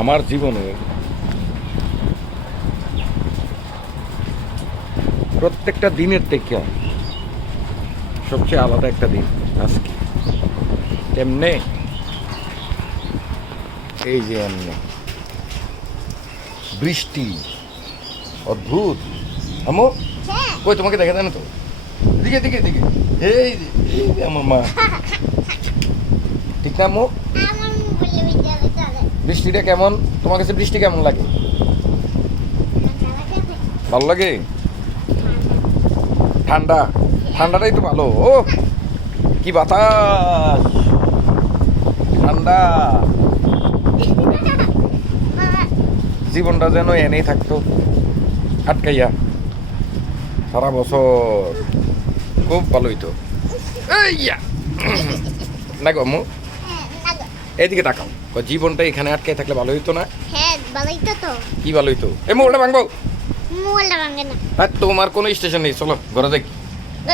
আমার জীবনের প্রত্যেকটা দিনের থেকে সবচেয়ে আলাদা একটা দিন আজকে। কেমনে? এই যে এমনি বৃষ্টি, অদ্ভুত। আমো কই তোমাকে দেখা যায় না তো? দিকে দিকে দিকে, এই যে আমার মা। ঠিক না আম্মু? বৃষ্টিটা কেমন? তোমার কাছে বৃষ্টি কেমন লাগে? ভালো লাগে? ঠান্ডা? ঠান্ডাটাই তো ভালো। ও কি বাতাস, ঠান্ডা। জীবনটা যেন এনেই থাকতো আটকাইয়া সারা বছর। খুব ভালো হইতো। এইয়া না গো আম্মু, এদিকে তাকাও। জীবনটা এখানে আটকাই থাকলে ভালো হইতো না? হ্যাঁ ভালোই তো। কি ভালো হইতো? এ মোবাইলটা ভাঙবো। মোবাইলটা ভাঙে না। আর তোমার কোনো স্টেশন নেই, চলো ঘরে যাই।